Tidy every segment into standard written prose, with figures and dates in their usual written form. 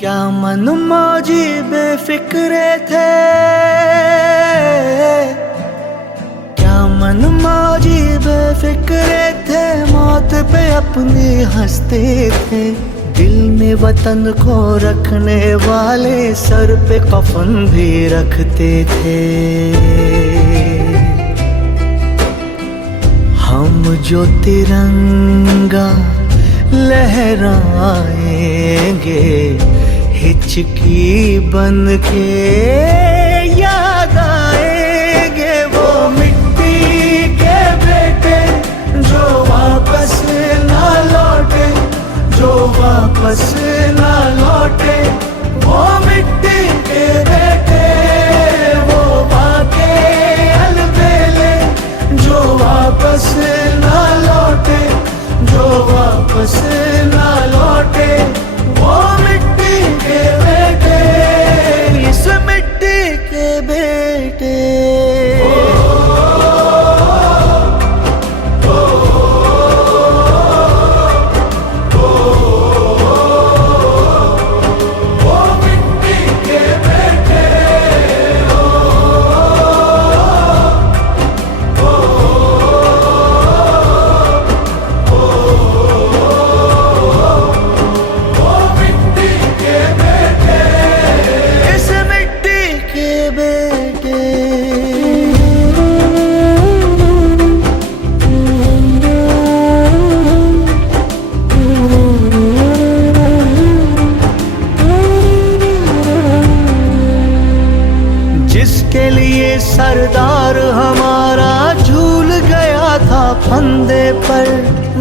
क्या मन मौजी बेफिक्रे थे, क्या मन मौजी बेफिक्रे थे, मौत पे अपनी हंसते थे। दिल में वतन को रखने वाले सर पे कफन भी रखते थे। हम जो तिरंगा लहराएंगे हिचकी बन के याद आएंगे। वो मिट्टी के बेटे जो वापस ना लौटे, जो वापस ना लौटे। वो मिट्टी के बेटे वो बाके अलबेले जो वापस ना लौटे, जो वापस ना लौटे। वो मिट्टी के बेटे, इस मिट्टी के बेटे। जिसके लिए सरदार हमारा झूल गया था फंदे पर,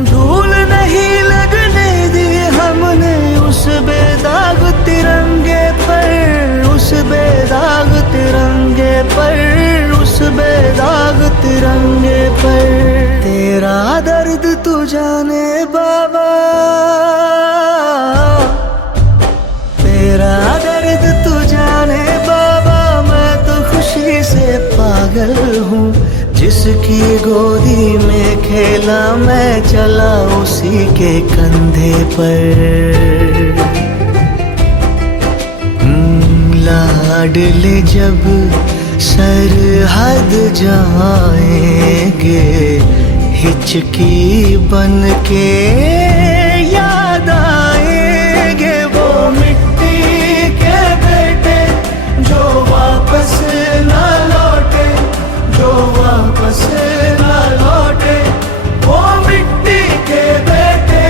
धूल नहीं लगने दी हमने उस बेदाग तिरंगे पर, उस बेदाग तिरंगे पर, उस बेदाग तिरंगे पर। तेरा दर्द तू जाने बाबा, तेरा दर्द तू जाने बाबा। खुशी से पागल हूँ, जिसकी गोदी में खेला मैं चला उसी के कंधे पर। लाडले जब सरहद जाएंगे हिचकी बन के याद आएंगे। वो मिट्टी के बेटे जो वापस ना लौटे, जो वापस ना लौटे। वो मिट्टी के बेटे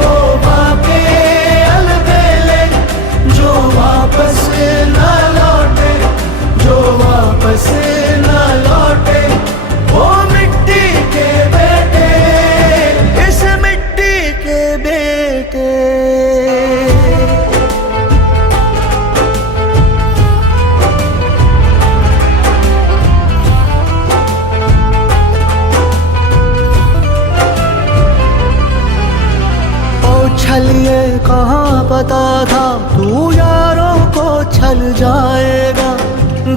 वो बाके अलबेले जो वापस ना लौटे, जो वापस ना लौटे। वो मिट्टी के बेटे, इस मिट्टी के बेटे। छलिए कहाँ पता था तू यारों को छल जाएगा।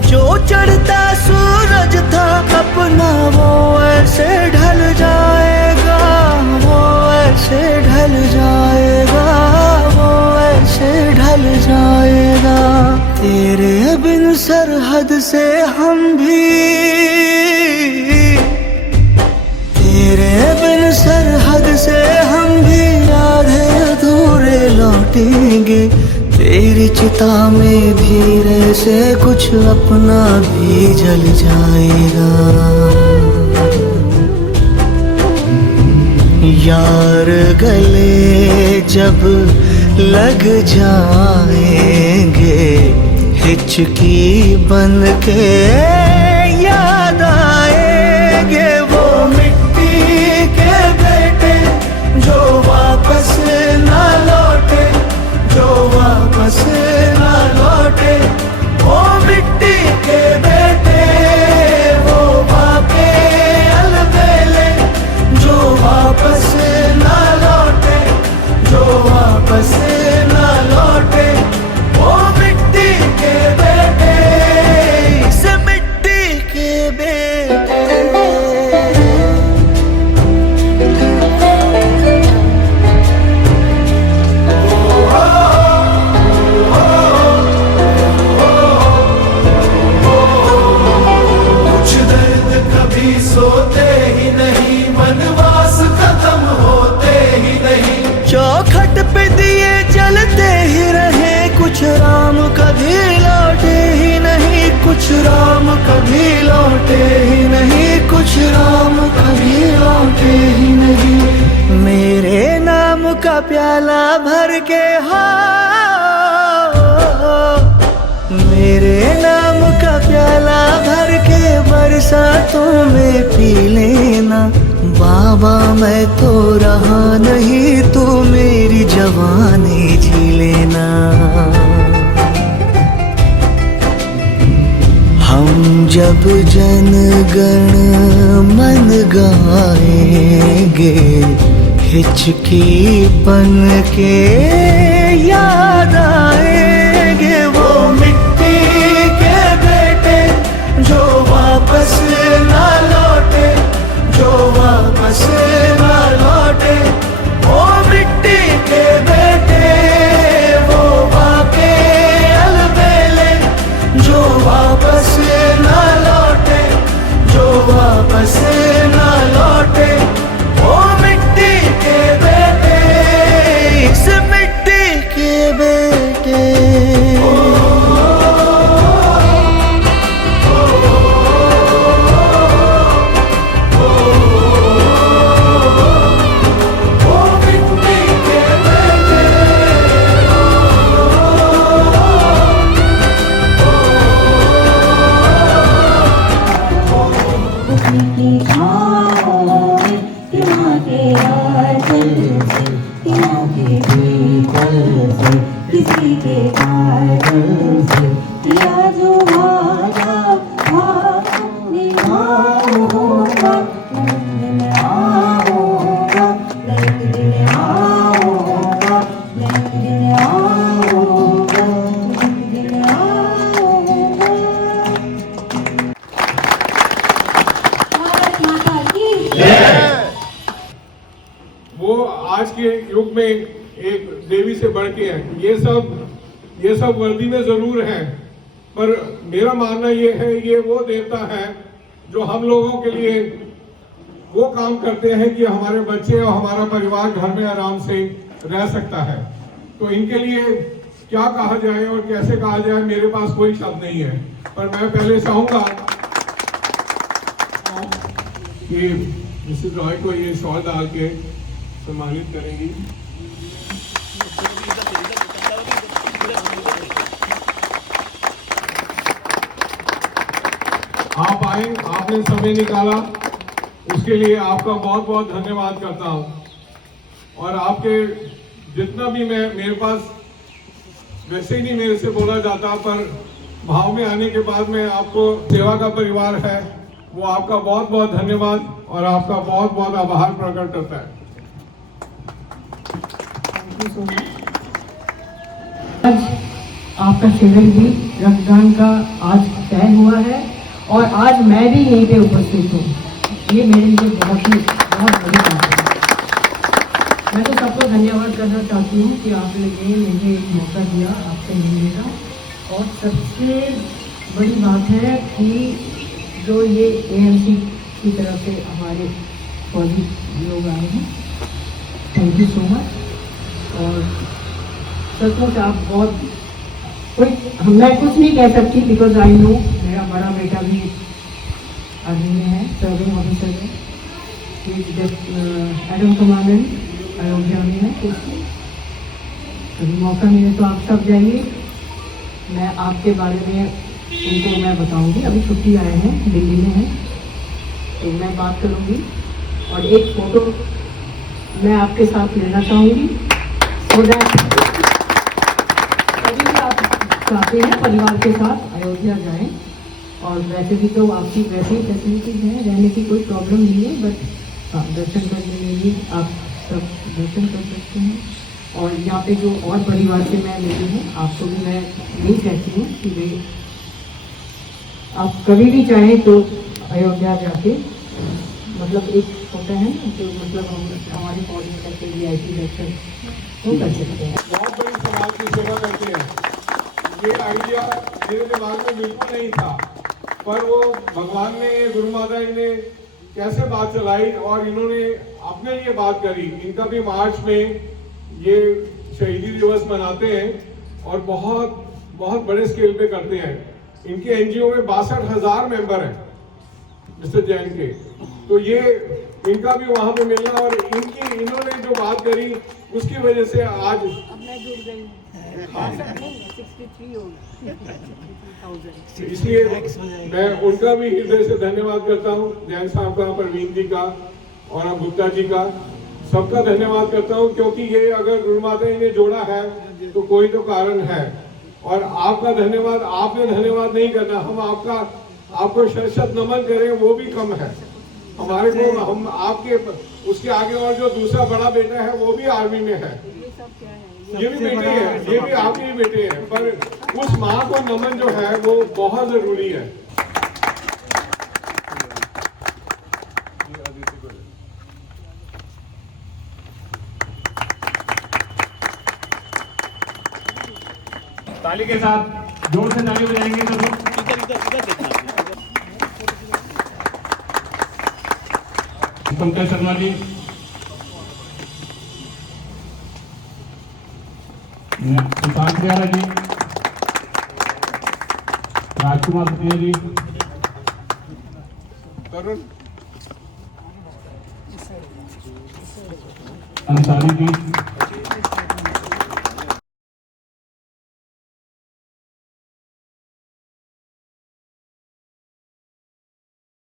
जो चढ़ता सूरज था अपना वो ऐसे ढल जाएगा, वो ऐसे ढल जाएगा, वो ऐसे ढल जाएगा। तेरे बिन सरहद से हम भी, तेरे बिन सरहद से हम भी आधे अधूरे लौटेंगे। तेरी चिता में धीरे से कुछ अपना भी जल जाएगा। यार गले जब लग जाएंगे हिचकी बन के याद आएंगे। वो मिट्टी के बेटे जो वापस ना लौटे, जो वापस ना लौटे। वो मिट्टी के बेटे वो बाके अलबेले जो वापस ना लौटे, जो वापस ना लौटे। वो मिट्टी के बेटे, इस मिट्टी कुछ राम कभी लौटे ही नहीं, कुछ राम कभी लौटे ही नहीं, कुछ राम कभी लौटे ही नहीं। मेरे नाम का प्याला भर के मेरे नाम का प्याला भर के बरसातों में पी लेना। बाबा मैं तो रहा नहीं, तू मेरी जवानी जी लेना। हम जब जन गण मन गाएंगे, हिचकी बन के याद आएंगे वो मिट्टी के बेटे जो वापस ना लौटे, जो वापस ना लौटे। वो मिट्टी के बेटे वो वाके अलबेले जो वापस ना लौटे, जो वापस ना लौटे। वो मिट्टी के बेटे, इस मिट्टी के बेटे। किसी के कारण से किया जो वादा हमने आऊंगा, दिन आऊंगा, दिन आऊंगा, दिन आऊंगा, दिन आऊंगा। भारत माता की जय। वो आज के युग में एक देवी से बढ़ के है। ये सब वर्दी में जरूर है, पर मेरा मानना ये है, ये वो देवता है जो हम लोगों के लिए वो काम करते हैं कि हमारे बच्चे और हमारा परिवार घर में आराम से रह सकता है। तो इनके लिए क्या कहा जाए और कैसे कहा जाए, मेरे पास कोई शब्द नहीं है। पर मैं पहले चाहूंगा कि मिसेस रॉय को ये शॉल डाल के सम्मानित करेंगी। आप आए, आपने समय निकाला, उसके लिए आपका बहुत बहुत धन्यवाद करता हूं। और आपके जितना भी मेरे पास वैसे ही नहीं मेरे से बोला जाता, पर भाव में आने के बाद में आपको सेवा का परिवार है, वो आपका बहुत बहुत धन्यवाद और आपका बहुत बहुत आभार प्रकट करता है। आज आपका शिविर भी रक्तदान का आज तय हुआ है और आज मैं भी यहीं पे उपस्थित हूँ। ये मेरे लिए बहुत बड़ी बात है। मैं तो सबको धन्यवाद करना चाहती हूँ कि आपने मुझे एक मौका दिया आपसे मिलने का। और सबसे बड़ी बात है कि जो ये AMC की तरफ से हमारे फौजी लोग आए हैं, थैंक यू सो मच। और सचमुच आप बहुत मैं कुछ नहीं कह सकती, बिकॉज आई नो मेरा बड़ा बेटा भी आर्मी में है, सर्विंग ऑफिसर है, एडम कमांडेंट अयोध्या में है। कभी मौका मिले तो आप सब जाइए, मैं आपके बारे में उनको मैं बताऊंगी। अभी छुट्टी आए हैं, दिल्ली में है, तो मैं बात करूंगी और एक फ़ोटो मैं आपके साथ लेना चाहूँगी। सो दैट कभी भी आप चाहते हैं परिवार के साथ अयोध्या जाएं। और वैसे भी तो आपकी वैसे ही फैसिलिटीज हैं, रहने की कोई प्रॉब्लम नहीं है, बट हाँ दर्शन करने में भी आप सब दर्शन कर सकते हैं। और यहाँ पे जो और परिवार से मैं मिली हूँ, आपको भी मैं यही कहती हूँ कि भाई आप कभी भी चाहें तो अयोध्या जाके मतलब एक होता है ना, जो मतलब हम हमारी फौज में करके VIP दर्शन वो कर सकते हैं। बहुत बड़ी समाज की सेवा करते हैं। ये आइडिया मेरे दिमाग में बिल्कुल नहीं था, पर वो भगवान ने, गुरु माता जी ने कैसे बात चलाई और इन्होंने अपने लिए बात करी। इनका भी मार्च में ये शहीदी दिवस मनाते हैं, और बहुत बहुत बड़े स्केल पे करते हैं। इनके एनजीओ में 62,000 मेंबर हैं मिस्टर जैन के। तो ये इनका भी वहां पे मिलना और इन्होंने जो बात करी उसकी वजह से आज इसलिए मैं उनका भी हृदय से धन्यवाद करता हूँ, जैन साहब का, परवीन जी का और गुप्ता जी का, सबका धन्यवाद करता हूँ। क्योंकि ये अगर गुरु माता जी ने जोड़ा है तो कोई तो कारण है। और आपका धन्यवाद, आपने धन्यवाद नहीं करना, हम आपको शत नमन करें वो भी कम है हमारे को। हम आपके उसके आगे और जो दूसरा बड़ा बेटा है वो भी आर्मी में है, ये भी बेटे हैं, ये भी आपके ही बेटे हैं, पर उस माँ को नमन जो है वो बहुत जरूरी है। ताली के साथ जोर से ताली बजाएंगे तो लोग। पंकज शर्मा जी, सुशांत प्यारा जी, राजकुमार पटेल जी, अंसारी जी,